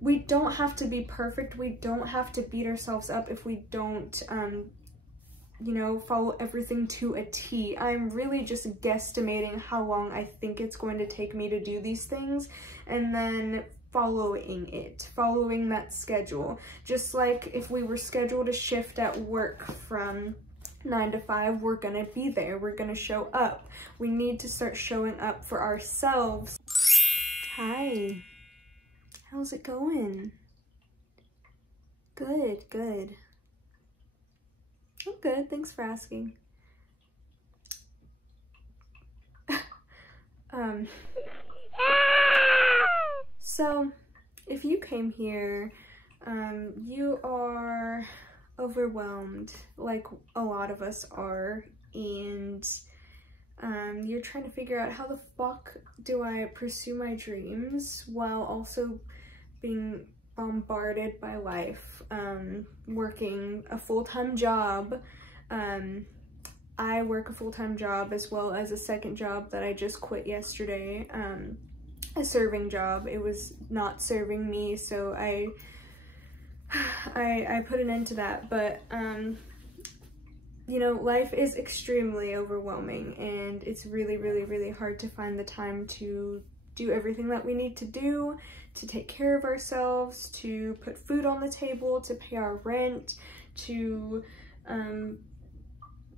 we don't have to be perfect. We don't have to beat ourselves up if we don't, you know, follow everything to a T. I'm really just guesstimating how long I think it's going to take me to do these things, and then following that schedule. Just like if we were scheduled a shift at work from 9 to 5, we're gonna be there, we're gonna show up. We need to start showing up for ourselves. Hi, how's it going? Good, good. I'm good, thanks for asking. So if you came here, you are overwhelmed, like a lot of us are, and you're trying to figure out how the fuck do I pursue my dreams while also being bombarded by life, working a full-time job. I work a full-time job as well as a second job that I just quit yesterday, a serving job. It was not serving me, so I put an end to that. But you know, life is extremely overwhelming, and it's really hard to find the time to do everything that we need to do, to take care of ourselves, to put food on the table, to pay our rent, to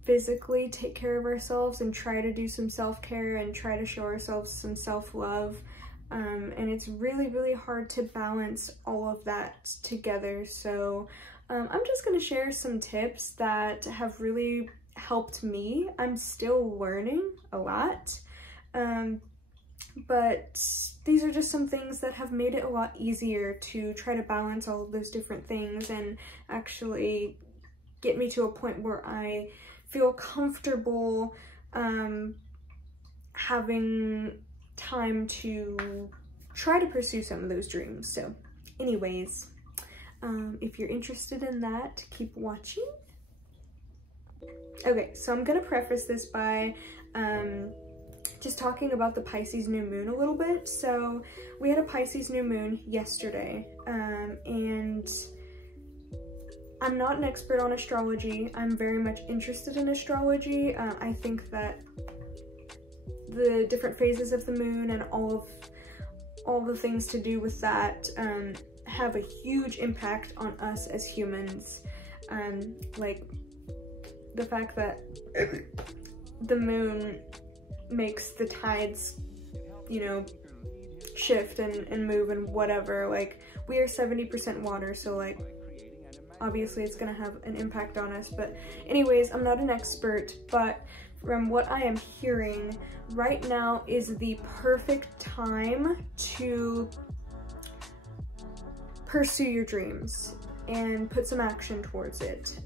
physically take care of ourselves and try to do some self-care and try to show ourselves some self-love. And it's really hard to balance all of that together. So I'm just gonna share some tips that have really helped me. I'm still learning a lot, but these are just some things that have made it a lot easier to try to balance all of those different things and actually get me to a point where I feel comfortable having time to try to pursue some of those dreams. So anyways, if you're interested in that, keep watching. Okay, so I'm gonna preface this by just talking about the Pisces new moon a little bit. So we had a Pisces new moon yesterday, and I'm not an expert on astrology. I'm very much interested in astrology. I think that the different phases of the moon and all the things to do with that have a huge impact on us as humans. Like the fact that the moon makes the tides, you know, shift and move and whatever. Like, we are 70% water, so like obviously it's gonna have an impact on us. But anyways, I'm not an expert, but from what I am hearing, right now is the perfect time to pursue your dreams and put some action towards it.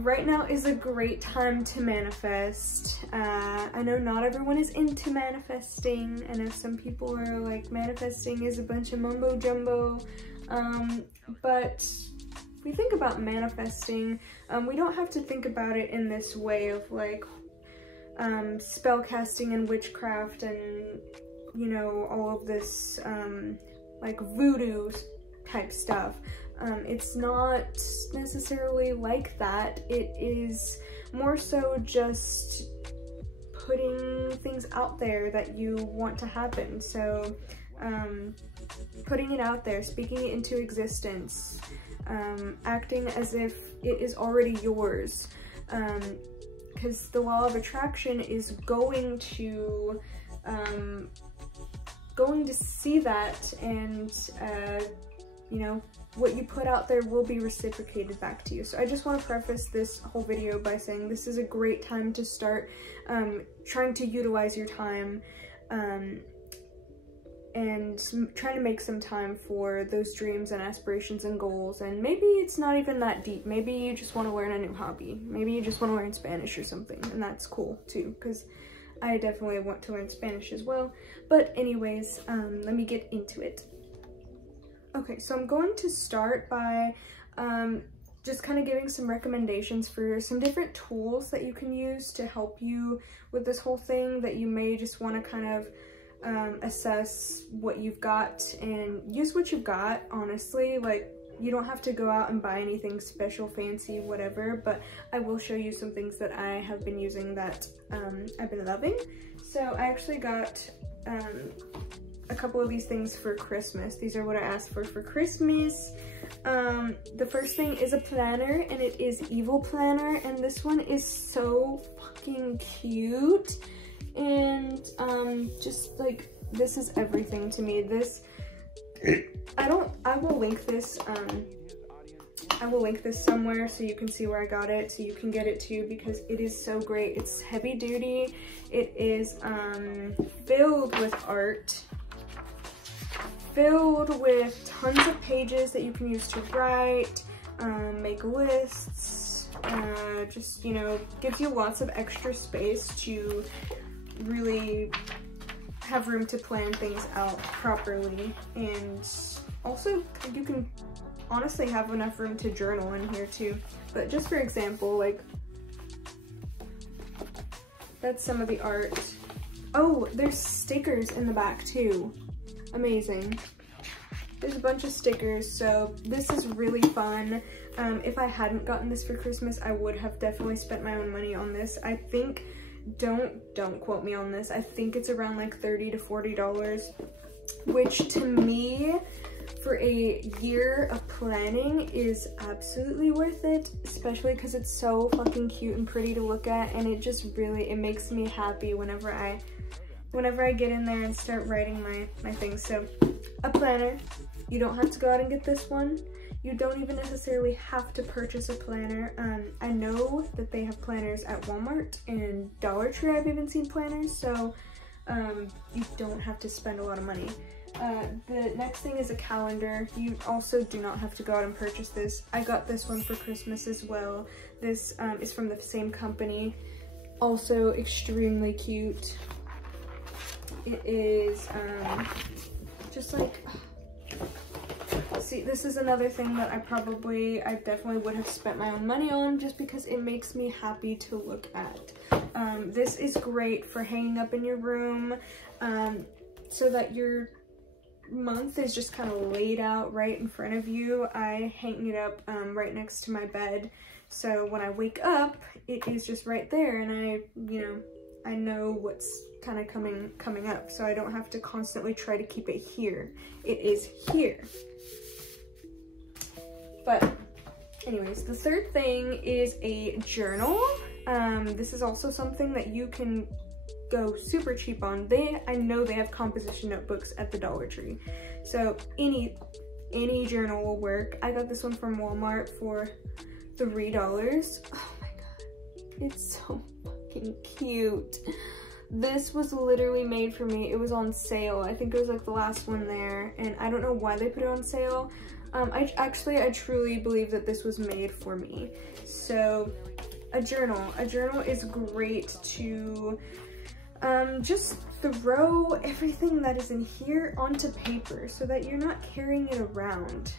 Right now is a great time to manifest. I know not everyone is into manifesting. I know some people are like, manifesting is a bunch of mumbo jumbo, but if we think about manifesting, we don't have to think about it in this way of like spell casting and witchcraft and, you know, all of this like voodoo type stuff. It's not necessarily like that. It is more so just putting things out there that you want to happen. So putting it out there, speaking it into existence, acting as if it is already yours, because the law of attraction is going to see that, and you know, what you put out there will be reciprocated back to you. So I just want to preface this whole video by saying this is a great time to start trying to utilize your time and trying to make some time for those dreams and aspirations and goals. And maybe it's not even that deep. Maybe you just want to learn a new hobby. Maybe you just want to learn Spanish or something, and that's cool too, because I definitely want to learn Spanish as well. But anyways, let me get into it. Okay, so I'm going to start by just kind of giving some recommendations for some different tools that you can use to help you with this whole thing, that you may just want to kind of assess what you've got and use what you've got, honestly. Like, you don't have to go out and buy anything special, fancy, whatever, but I will show you some things that I have been using that I've been loving. So I actually got a couple of these things for Christmas. These are what I asked for Christmas. The first thing is a planner, and it is Evil Planner, and this one is so fucking cute. And just like, this is everything to me. This, I will link this somewhere so you can see where I got it, so you can get it too, because it is so great. It's heavy duty. It is filled with art, filled with tons of pages that you can use to write, make lists, just, you know, gives you lots of extra space to really have room to plan things out properly. And also, you can honestly have enough room to journal in here too. But just for example, like, that's some of the art. Oh, there's stickers in the back too. Amazing. There's a bunch of stickers, so this is really fun. If I hadn't gotten this for Christmas, I would have definitely spent my own money on this. I think, don't quote me on this, I think it's around like $30 to $40, which to me, for a year of planning, is absolutely worth it, especially because it's so fucking cute and pretty to look at, and it just really, it makes me happy whenever I get in there and start writing my things. So, a planner. You don't have to go out and get this one. You don't even necessarily have to purchase a planner. I know that they have planners at Walmart and Dollar Tree. I've even seen planners, so you don't have to spend a lot of money. The next thing is a calendar. You also do not have to go out and purchase this. I got this one for Christmas as well. This is from the same company. Also extremely cute. It is just like, see, this is another thing that I definitely would have spent my own money on, just because it makes me happy to look at. This is great for hanging up in your room, so that your month is just kind of laid out right in front of you. I hang it up right next to my bed, so when I wake up, it is just right there, and I know what's kind of coming up, so I don't have to constantly try to keep it here. It is here. But anyways, the third thing is a journal. This is also something that you can go super cheap on. I know they have composition notebooks at the Dollar Tree, so any journal will work. I got this one from Walmart for $3. Oh my god, it's so fucking cute. This was literally made for me. It was on sale. I think it was like the last one there, and I don't know why they put it on sale. I truly believe that this was made for me. So a journal is great to just throw everything that is in here onto paper, so that you're not carrying it around,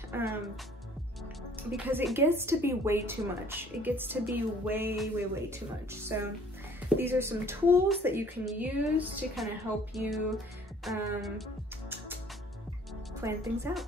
because it gets to be way too much. It gets to be way too much. So these are some tools that you can use to kind of help you plan things out.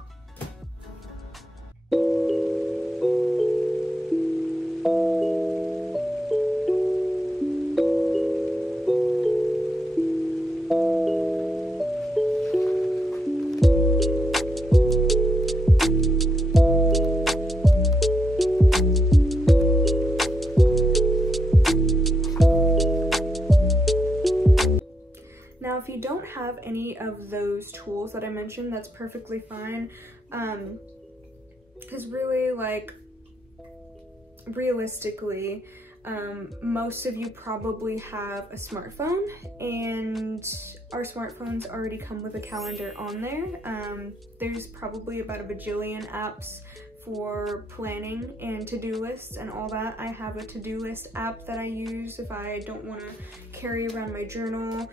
Now, if you don't have any of those tools that I mentioned, that's perfectly fine. Because really, like, realistically, most of you probably have a smartphone, and our smartphones already come with a calendar on there. There's probably about a bajillion apps for planning and to-do lists and all that. I have a to-do list app that I use if I don't want to carry around my journal.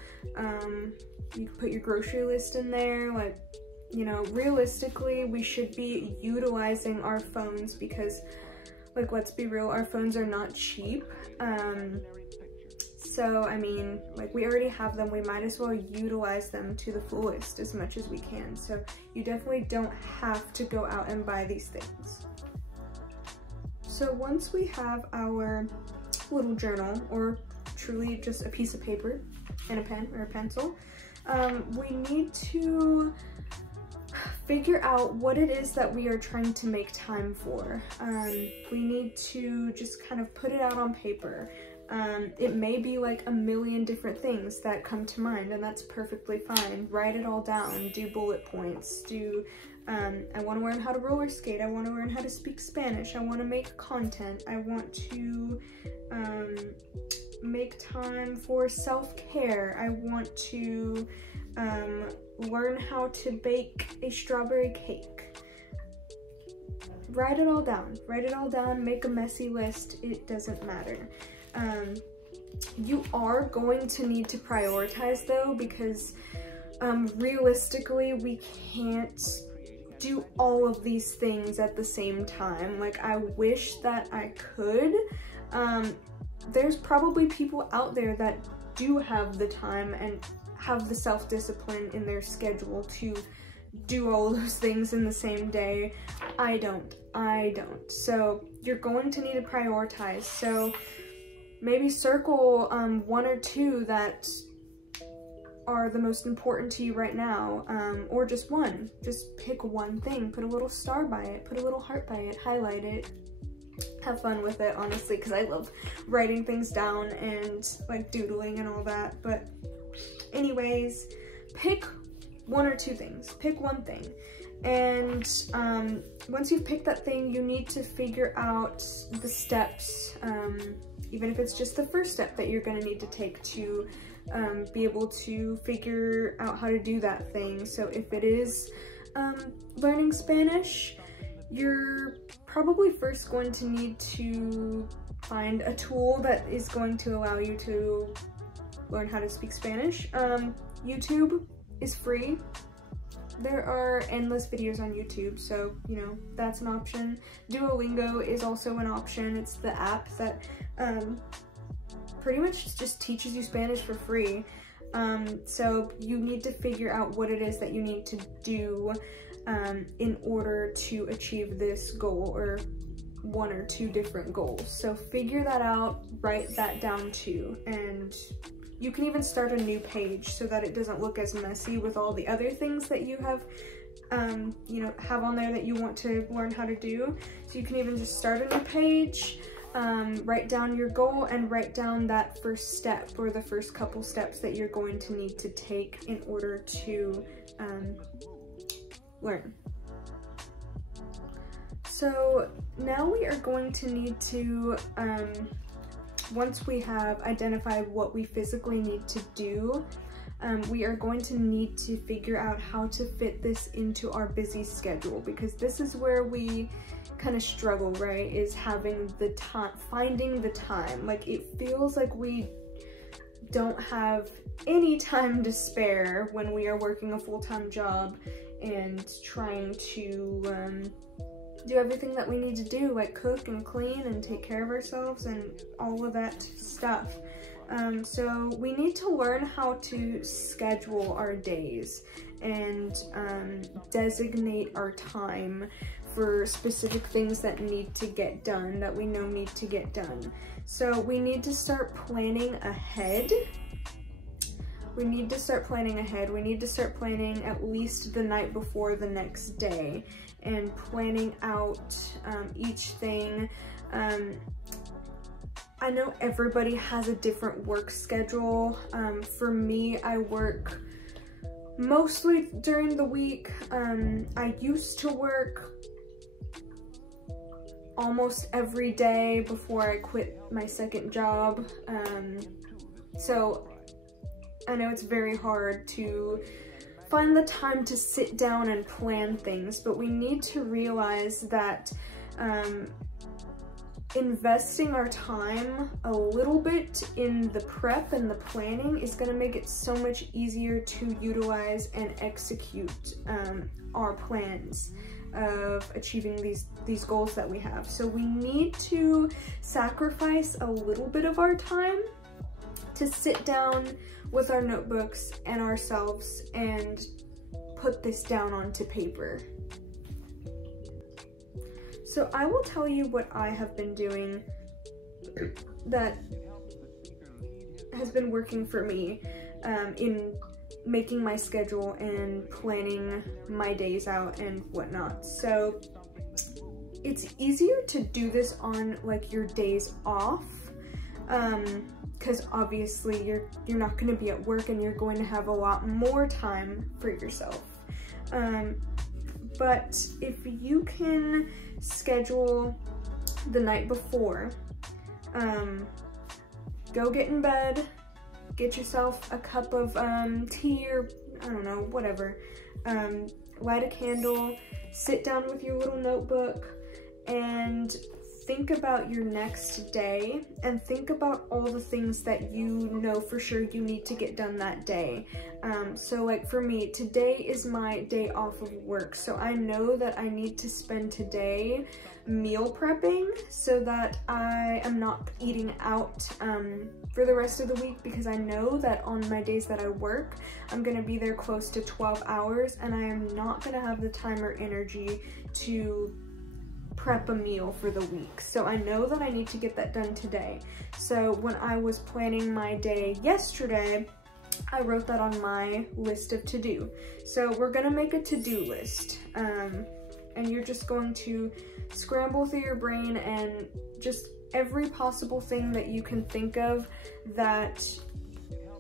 You can put your grocery list in there. Like, you know, realistically, we should be utilizing our phones, because Like, let's be real, our phones are not cheap. So, I mean, like, we already have them. We might as well utilize them to the fullest as much as we can. So you definitely don't have to go out and buy these things. So once we have our little journal, or truly just a piece of paper and a pen or a pencil, we need to figure out what it is that we are trying to make time for. We need to just kind of put it out on paper. It may be like a million different things that come to mind, and that's perfectly fine. Write it all down, do bullet points, do, I want to learn how to roller skate, I want to learn how to speak Spanish, I want to make content, I want to make time for self-care, I want to learn how to bake a strawberry cake. Write it all down, make a messy list, it doesn't matter. You are going to need to prioritize though, because realistically we can't do all of these things at the same time. Like, I wish that I could. There's probably people out there that do have the time and have the self-discipline in their schedule to do all those things in the same day. I don't. So you're going to need to prioritize. So maybe circle 1 or 2 that are the most important to you right now, or just one. Just pick one thing, put a little star by it, put a little heart by it, highlight it. Have fun with it, honestly, because I love writing things down and like doodling and all that. But anyways, pick 1 or 2 things. Pick one thing. And once you've picked that thing, you need to figure out the steps, even if it's just the first step that you're going to need to take to be able to figure out how to do that thing. So if it is learning Spanish, you're probably first going to need to find a tool that is going to allow you to learn how to speak Spanish. YouTube is free. There are endless videos on YouTube, so, you know, that's an option. Duolingo is also an option. It's the app that pretty much just teaches you Spanish for free. So you need to figure out what it is that you need to do in order to achieve this goal, or 1 or 2 different goals. So figure that out, write that down too, and you can even start a new page so that it doesn't look as messy with all the other things that you have, you know, have on there that you want to learn how to do. So you can even just start a new page, write down your goal, and write down that first step or the first couple steps that you're going to need to take in order to learn. So now we are going to need to, once we have identified what we physically need to do, we are going to need to figure out how to fit this into our busy schedule, because this is where we kind of struggle, right? Is having the time, finding the time. Like, it feels like we don't have any time to spare when we are working a full-time job and trying to do everything that we need to do, like cook and clean and take care of ourselves and all of that stuff. So we need to learn how to schedule our days and designate our time for specific things that need to get done, that we know need to get done. So we need to start planning ahead. We need to start planning at least the night before the next day, and planning out each thing. I know everybody has a different work schedule. For me, I work mostly during the week. I used to work almost every day before I quit my second job. So I know it's very hard to find the time to sit down and plan things, but we need to realize that investing our time a little bit in the prep and the planning is going to make it so much easier to utilize and execute our plans. of achieving these goals that we have. So we need to sacrifice a little bit of our time to sit down with our notebooks and ourselves and put this down onto paper. So I will tell you what I have been doing that has been working for me in making my schedule and planning my days out and whatnot. So it's easier to do this on like your days off, because obviously you're not going to be at work and you're going to have a lot more time for yourself. But if you can schedule the night before, go get in bed, get yourself a cup of tea or I don't know, whatever, light a candle, sit down with your little notebook and think about your next day and think about all the things that you know for sure you need to get done that day. So like for me, today is my day off of work, so I know that I need to spend today meal prepping so that I am not eating out for the rest of the week, because I know that on my days that I work, I'm gonna be there close to 12 hours and I am not gonna have the time or energy to prep a meal for the week. So I know that I need to get that done today. So when I was planning my day yesterday, I wrote that on my list of to-do. So we're gonna make a to-do list, and you're just going to scramble through your brain and just every possible thing that you can think of that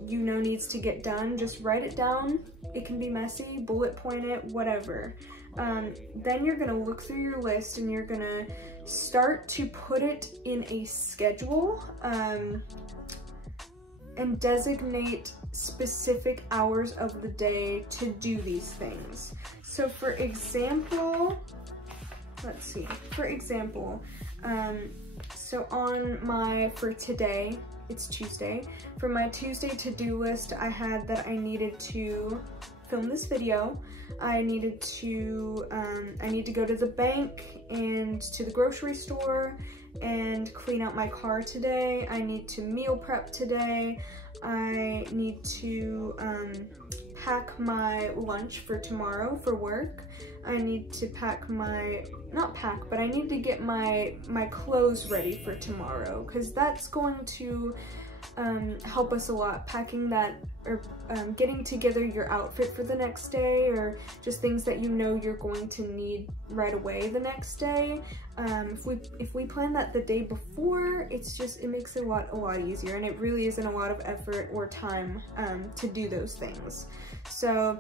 you know needs to get done, just write it down. It can be messy, bullet point it, whatever. Then you're gonna look through your list and you're gonna start to put it in a schedule, and designate specific hours of the day to do these things. So for example, let's see, so on for today, it's Tuesday, for my Tuesday to-do list, I had that I needed to film this video, I need to go to the bank and to the grocery store and clean out my car today, I need to meal prep today, I need to pack my lunch for tomorrow for work, I need to I need to get my clothes ready for tomorrow, because that's going to help us a lot, packing that, or getting together your outfit for the next day, or just things that you know you're going to need right away the next day. If we plan that the day before, it makes it a lot easier, and it really isn't a lot of effort or time to do those things. So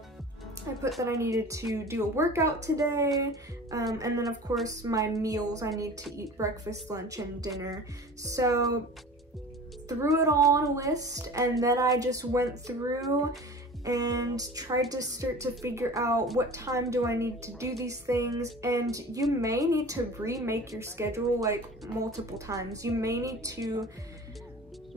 I put that I needed to do a workout today, and then of course my meals, I need to eat breakfast, lunch, and dinner. So threw it all on a list, and then I just went through and tried to start to figure out what time do I need to do these things. And you may need to remake your schedule like multiple times. You may need to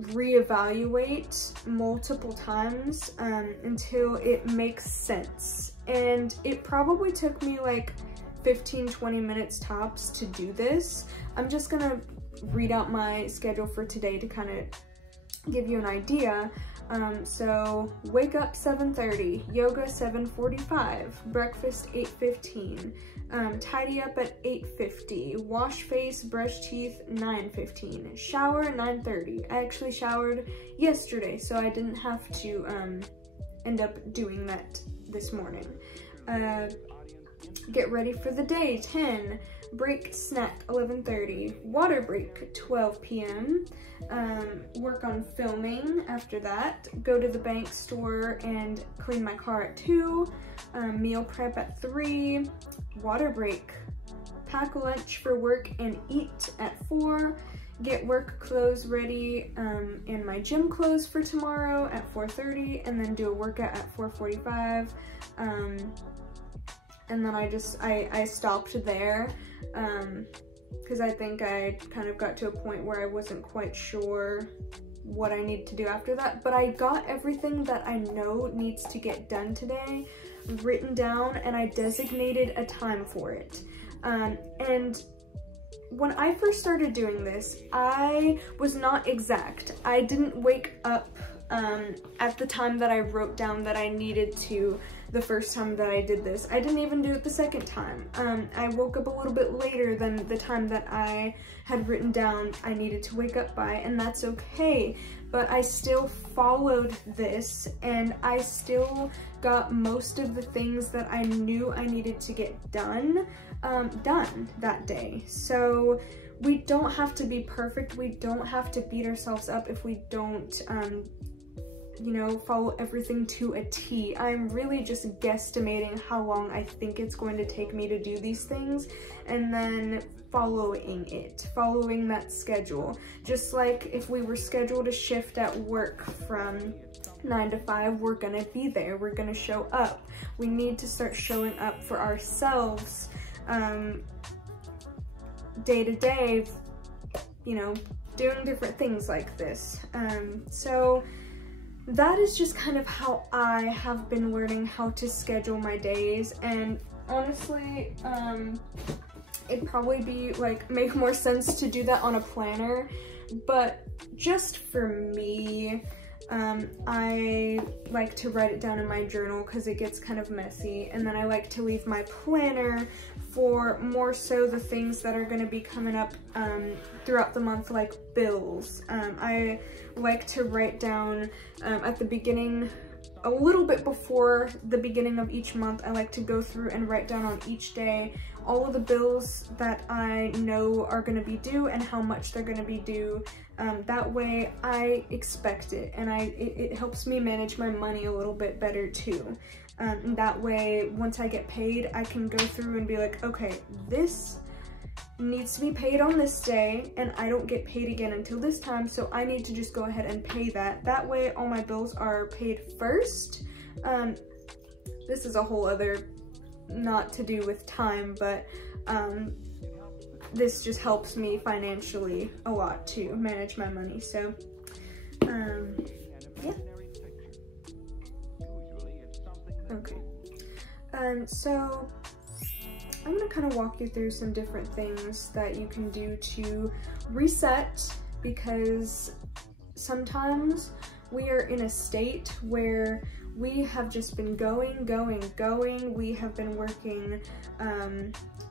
reevaluate multiple times until it makes sense. And it probably took me like 15-20 minutes tops to do this. I'm just gonna read out my schedule for today to kind of give you an idea. So wake up 7:30, yoga 7:45, breakfast 8:15, tidy up at 8:50, wash face, brush teeth 9:15, shower 9:30. I actually showered yesterday, so I didn't have to end up doing that this morning. Get ready for the day 10, break snack 11:30, water break 12 p.m, work on filming after that, go to the bank store and clean my car at 2, meal prep at 3, water break, pack lunch for work and eat at 4, get work clothes ready and my gym clothes for tomorrow at 4:30, and then do a workout at 4:45. And then I stopped there because I think I kind of got to a point where I wasn't quite sure what I needed to do after that. But I got everything that I know needs to get done today written down and I designated a time for it. And when I first started doing this, I was not exact. I didn't wake up at the time that I wrote down that I needed to the first time that I did this. I didn't even do it the second time. I woke up a little bit later than the time that I had written down I needed to wake up by, and that's okay. But I still followed this, and I still got most of the things that I knew I needed to get done that day. So we don't have to be perfect. We don't have to beat ourselves up if we don't you know, follow everything to a T. I'm really just guesstimating how long I think it's going to take me to do these things, and then following that schedule. Just like if we were scheduled a shift at work from 9 to 5, we're gonna be there, we're gonna show up. We need to start showing up for ourselves day to day, you know, doing different things like this. So that is just kind of how I have been learning how to schedule my days, and honestly, it'd probably be like make more sense to do that on a planner, but just for me, I like to write it down in my journal because it gets kind of messy, and then I like to leave my planner for more so the things that are going to be coming up throughout the month, like bills. I like to write down at the beginning, a little bit before the beginning of each month, I like to go through and write down on each day all of the bills that I know are going to be due and how much they're going to be due. That way I expect it, and it helps me manage my money a little bit better too. And that way, once I get paid, I can go through and be like, okay, this needs to be paid on this day, and I don't get paid again until this time, so I need to just go ahead and pay that. That way, all my bills are paid first. This is a whole other, not to do with time, but this just helps me financially a lot to manage my money. So, yeah. Okay, so I'm gonna kind of walk you through some different things that you can do to reset, because sometimes we are in a state where we have just been going. We have been working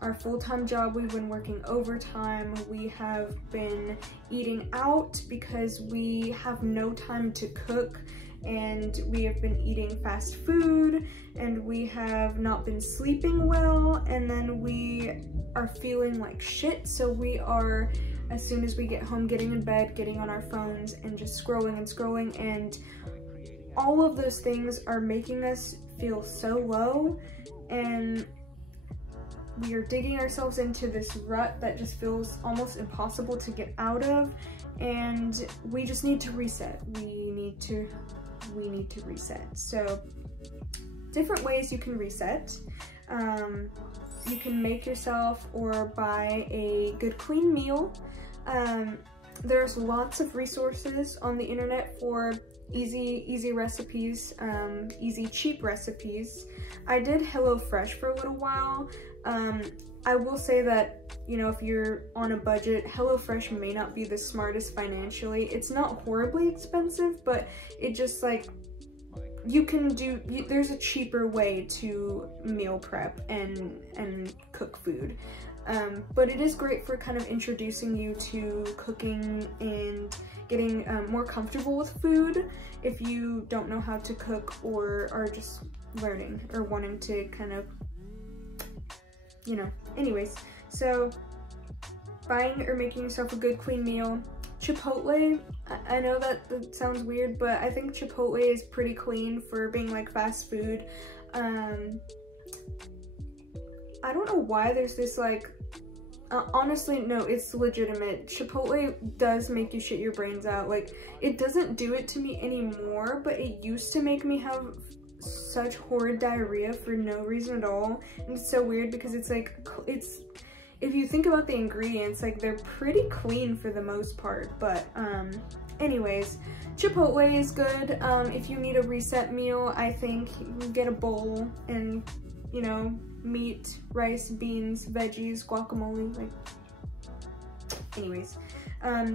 our full-time job, we've been working overtime, we have been eating out because we have no time to cook, and we have been eating fast food, and we have not been sleeping well, and then we are feeling like shit, so we are, as soon as we get home, getting in bed, getting on our phones, and just scrolling, and all of those things are making us feel so low, and we are digging ourselves into this rut that just feels almost impossible to get out of, and we just need to reset. We need to reset. So different ways you can reset. You can make yourself or buy a good clean meal. There's lots of resources on the internet for easy recipes, easy cheap recipes. I did HelloFresh for a little while. I will say that, you know, if you're on a budget, HelloFresh may not be the smartest financially. It's not horribly expensive, but it just, like, you can do, there's a cheaper way to meal prep and cook food. But it is great for kind of introducing you to cooking and getting more comfortable with food if you don't know how to cook or are just learning or wanting to kind of, you know. Anyways, so buying or making yourself a good clean meal. Chipotle, I know that sounds weird, but I think Chipotle is pretty clean for being like fast food. I don't know why there's this like, honestly, no, it's legitimate. Chipotle does make you shit your brains out. Like, it doesn't do it to me anymore, but it used to make me have such horrid diarrhea for no reason at all. And it's so weird because it's like, if you think about the ingredients, like, they're pretty clean for the most part, but Anyways, Chipotle is good. If you need a reset meal, I think you can get a bowl and, you know, meat, rice, beans, veggies, guacamole, like, anyways.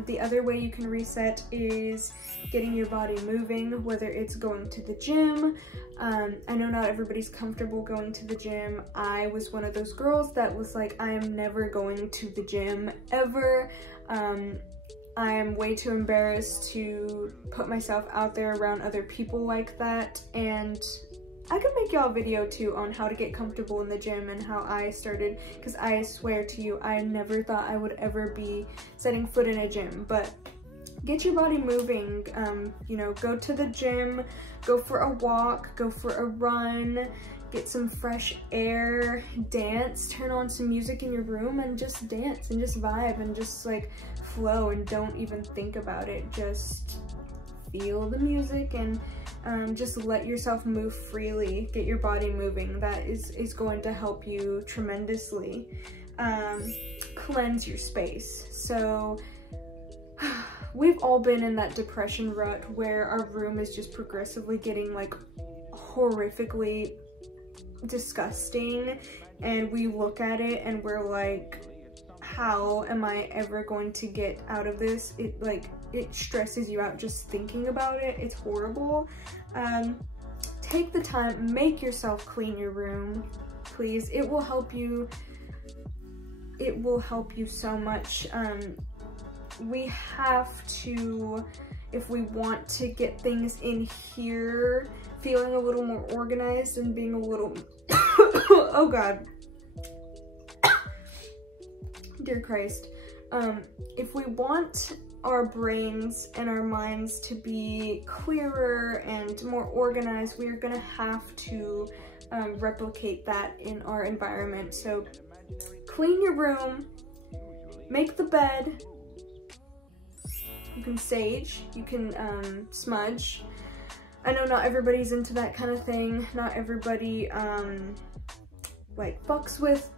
The other way you can reset is getting your body moving, whether it's going to the gym. I know not everybody's comfortable going to the gym. I was one of those girls that was like, I am never going to the gym ever. I am way too embarrassed to put myself out there around other people like that, and I could make y'all a video too on how to get comfortable in the gym and how I started, because I swear to you, I never thought I would ever be setting foot in a gym. But get your body moving, you know, go to the gym, go for a walk, go for a run, get some fresh air, dance, turn on some music in your room and just dance and just vibe and just like flow and don't even think about it. Just feel the music and just let yourself move freely. Get your body moving. That is going to help you tremendously. Cleanse your space. So we've all been in that depression rut where our room is just progressively getting like horrifically disgusting, and we look at it and we're like, how am I ever going to get out of this? It stresses you out just thinking about it. It's horrible. Take the time, make yourself clean your room, please. It will help you. It will help you so much. We have to, if we want to get things in here feeling a little more organized and being a little, oh God, dear Christ. If we want our brains and our minds to be clearer and more organized, we are gonna have to replicate that in our environment. So clean your room, make the bed. You can sage, you can smudge. I know not everybody's into that kind of thing. Not everybody like fucks with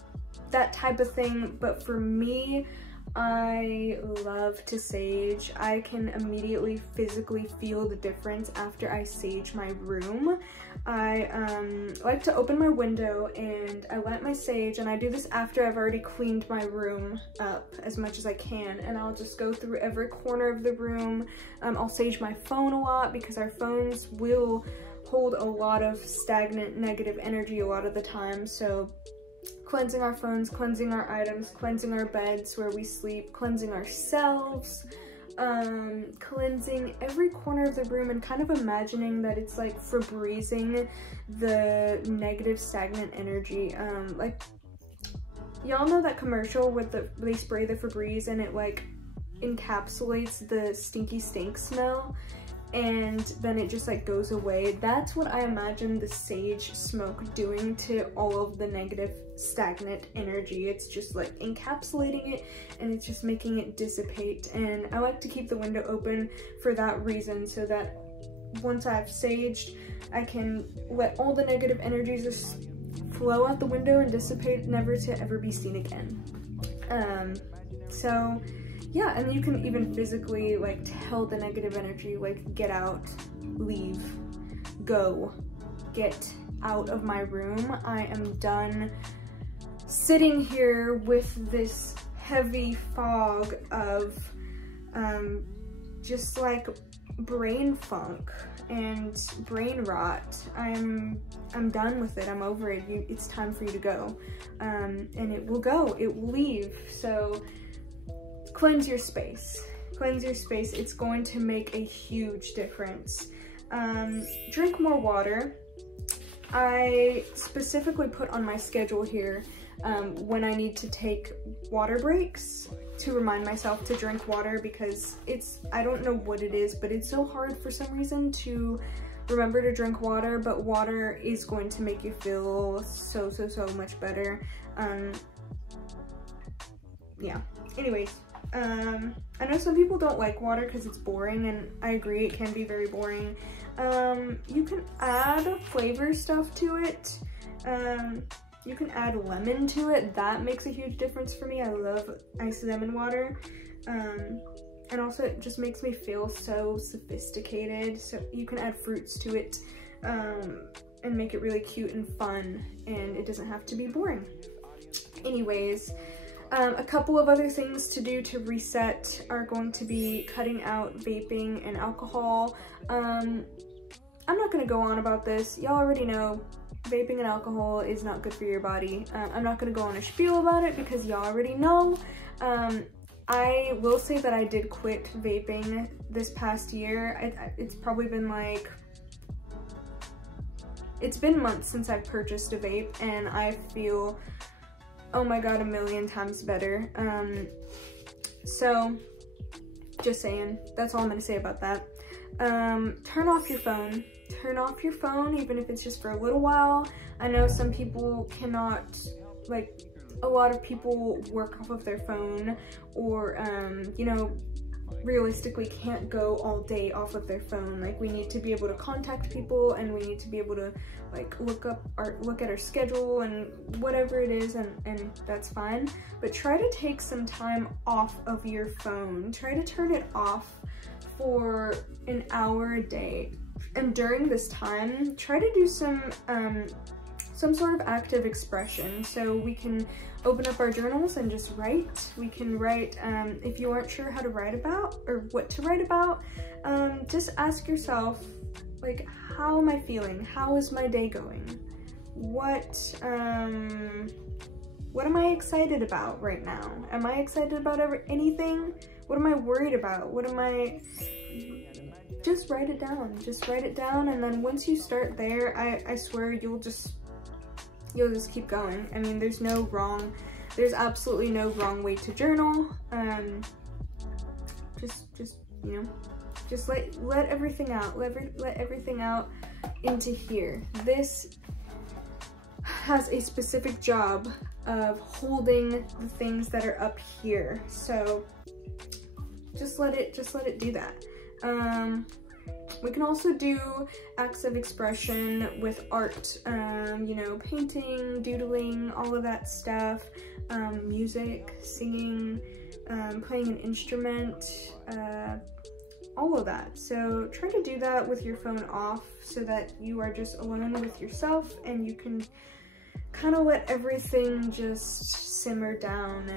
that type of thing, but for me, I love to sage. I can immediately physically feel the difference after I sage my room. I like to open my window and I light my sage, and I do this after I've already cleaned my room up as much as I can, and I'll just go through every corner of the room. I'll sage my phone a lot because our phones will hold a lot of stagnant negative energy a lot of the time. So cleansing our phones, cleansing our items, cleansing our beds where we sleep, cleansing ourselves, cleansing every corner of the room, and kind of imagining that it's like Febrezing the negative stagnant energy. Like, y'all know that commercial with they spray the Febreze and it like encapsulates the stinky stink smell, and then it just like goes away. That's what I imagine the sage smoke doing to all of the negative stagnant energy. It's just like encapsulating it and it's just making it dissipate. And I like to keep the window open for that reason, so that once I've saged, I can let all the negative energies just flow out the window and dissipate, never to ever be seen again. So yeah, and you can even physically like tell the negative energy, like, get out, leave, go, get out of my room. I am done sitting here with this heavy fog of just like brain funk and brain rot. I'm done with it. I'm over it. It's time for you to go. And it will go. It will leave. So cleanse your space. Cleanse your space. It's going to make a huge difference. Drink more water. I specifically put on my schedule here when I need to take water breaks to remind myself to drink water, because I don't know what it is, but it's so hard for some reason to remember to drink water, but water is going to make you feel so much better. Yeah, anyways. I know some people don't like water because it's boring, and I agree, it can be very boring. You can add flavor stuff to it. You can add lemon to it. That makes a huge difference for me. I love iced lemon water. and also it just makes me feel so sophisticated. So you can add fruits to it and make it really cute and fun, and it doesn't have to be boring. Anyways, a couple of other things to do to reset are going to be cutting out vaping and alcohol. I'm not going to go on about this. Y'all already know vaping and alcohol is not good for your body. I'm not going to go on a spiel about it because y'all already know. I will say that I did quit vaping this past year. It's probably been like, it's been months since I've purchased a vape, and I feel, oh my god, a million times better. So just saying, that's all I'm gonna say about that. Turn off your phone. Turn off your phone, even if it's just for a little while. I know some people cannot, like, a lot of people work off of their phone, or you know, realistically can't go all day off of their phone. Like, we need to be able to contact people, and we need to be able to like look at our schedule and whatever it is, and that's fine. But try to take some time off of your phone. Try to turn it off for an hour a day, and during this time try to do some sort of active expression. So we can open up our journals and just write. We can write, if you aren't sure how to write about or what to write about, just ask yourself, like, how am I feeling? How is my day going? What am I excited about right now? Am I excited about anything? What am I worried about? What am I... Just write it down. Just write it down, and then once you start there, I swear you'll just keep going. I mean, there's absolutely no wrong way to journal. Just you know, just let everything out. Let everything out into here. This has a specific job of holding the things that are up here. So just let it do that. We can also do acts of expression with art, you know, painting, doodling, all of that stuff, music, singing, playing an instrument, all of that. So try to do that with your phone off so that you are just alone with yourself, and you can kind of let everything just simmer down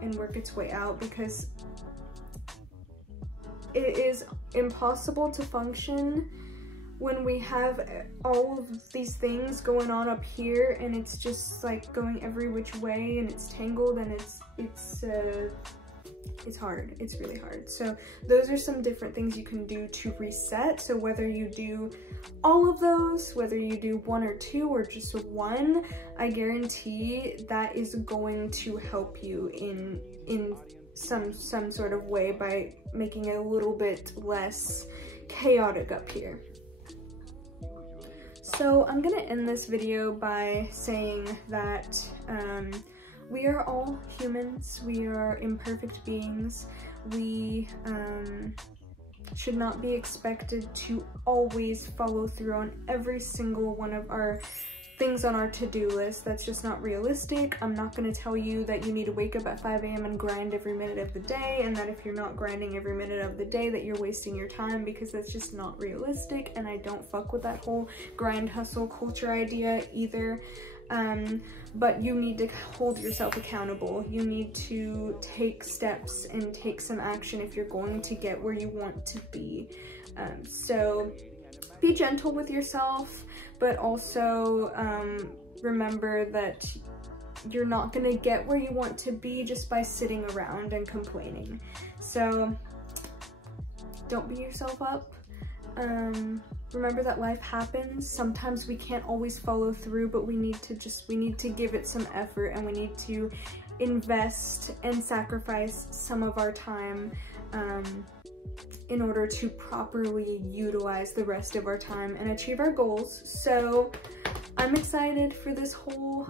and work its way out, because it is impossible to function when we have all of these things going on up here, and it's just like going every which way, and it's tangled, and it's hard. It's really hard. So those are some different things you can do to reset. So whether you do all of those, whether you do one or two or just one, I guarantee that is going to help you in some sort of way by making it a little bit less chaotic up here. So I'm gonna end this video by saying that we are all humans. We are imperfect beings. We should not be expected to always follow through on every single one of our things on our to-do list. That's just not realistic. I'm not going to tell you that you need to wake up at 5 a.m. and grind every minute of the day, and that if you're not grinding every minute of the day that you're wasting your time, because that's just not realistic, and I don't fuck with that whole grind hustle culture idea either. But you need to hold yourself accountable. You need to take steps and take some action if you're going to get where you want to be. So be gentle with yourself, but also remember that you're not gonna get where you want to be just by sitting around and complaining. So don't beat yourself up. Remember that life happens. Sometimes we can't always follow through, but we need to give it some effort, and we need to invest and sacrifice some of our time in order to properly utilize the rest of our time and achieve our goals. So I'm excited for this whole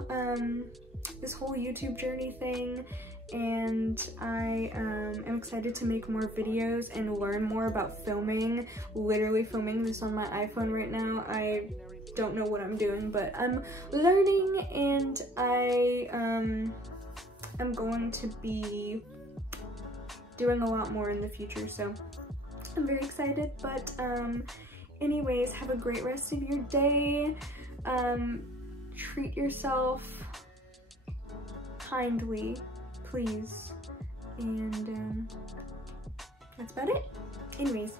YouTube journey thing, and I am excited to make more videos and learn more about filming. Literally filming this on my iPhone right now. I don't know what I'm doing, but I'm learning, and I am going to be doing a lot more in the future, so I'm very excited. But anyways, have a great rest of your day. Treat yourself kindly, please, and that's about it. Anyways,